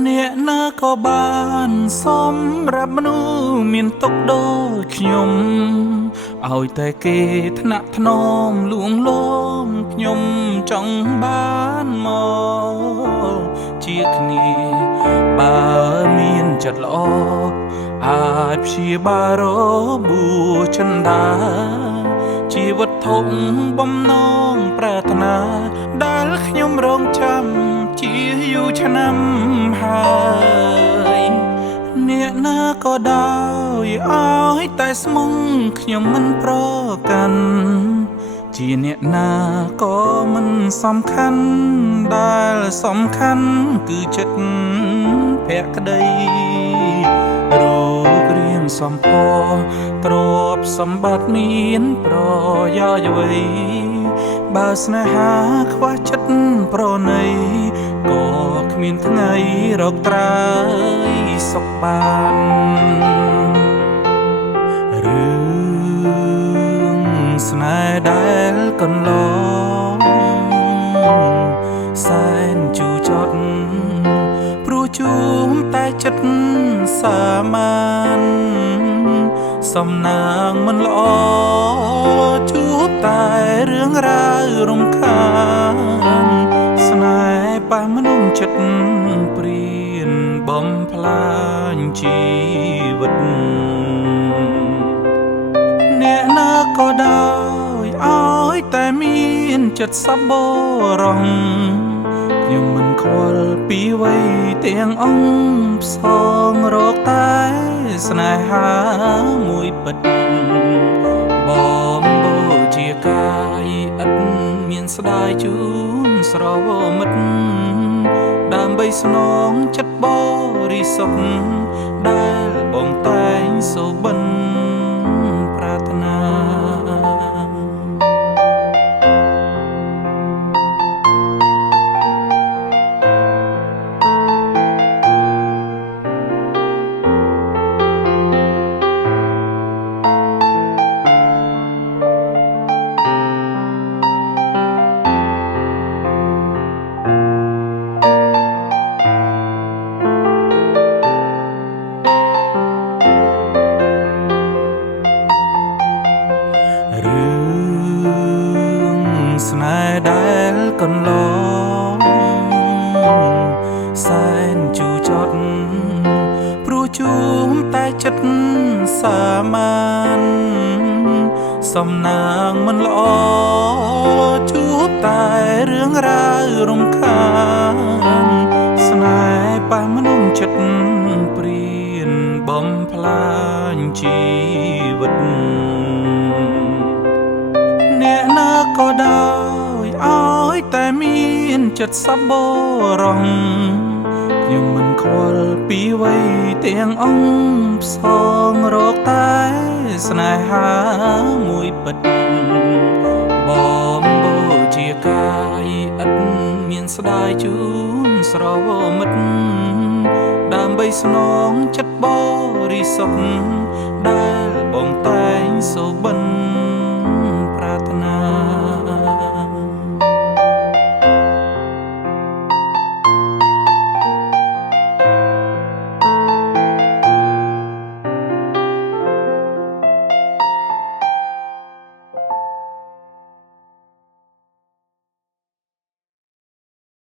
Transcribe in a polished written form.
អ្នកណាក៏បានសម្រាប់មនុស្សមានទុកដូចខ្ញុំឲ្យតែគេថ្នាក់ថ្នមលួងលោមខ្ញុំចង់បានមកជាគ្នាបើមានចិត្តល្អអាចព្យាបាលរបួសចិន្តាជីវិតធំបំណងប្រាថ្នាដែលខ្ញុំរងចាំជាយូរឆ្នាំហើយអ្នកណាក៏ដោយឲ្យតែស្មងខ្ញុំមិនប្រកាន់ជាអ្នកណាក៏មិនសំខាន់ដែលសំខាន់គឺចិត្តភក្តីរូបរាងសំផស្សទ្រព្យសម្បត្តិមានប្រយោជន៍អ្វីបើស្នេហាខ្វះចិត្តប្រណីក៏គ្មានថ្ងៃរកត្រើយសុខបានរឿងស្នេហ៍ដែលកន្លងសែនជូរចត់ព្រោះជួមតែចិត្តសាមញ្ញសំណាងមិនល្អជួបតែរឿងរ៉ាវរំខានស្នេហ៍ប៉ះមនុស្សចិត្តព្រានបំផ្លាញជីវិតអ្នកណាក៏ដោយឲ្យតែមានចិត្តសប្បុរសខ្ញុំមិនខ្វល់ពីវ័យទាំងអង្គផ្សងរកតែស្នេហាមួយពិតបងបូជាកាយឥតមានស្ដាយជូនស្រមិត្តដើម្បីស្នងចិត្តបរិសុទ្ធដែលបងតែងសូបិនប្រាថ្នារឿងស្នេហ៍ដែលកន្លងសែនជូរចត់ព្រោះជួមតែចិត្តសាមញ្ញសំណាងមិនល្អជួបតែរឿងរ៉ាវរំខានស្នេហ៍ប៉ះមនុស្សចិត្តព្រានបំផ្លាញជីវិតអ្នកណាក៏ដោយឲ្យតែមានចិត្តសប្បុរសខ្ញុំមិនខ្វល់ពីវ័យទាំងអង្គផ្សងរកតែស្នេហាមួយពិតបងបូជាកាយឥតមានស្ដាយជូនស្រមិត្តដើម្បីស្នងចិត្តបរិសុទ្ធដែលបងតែងសូបិន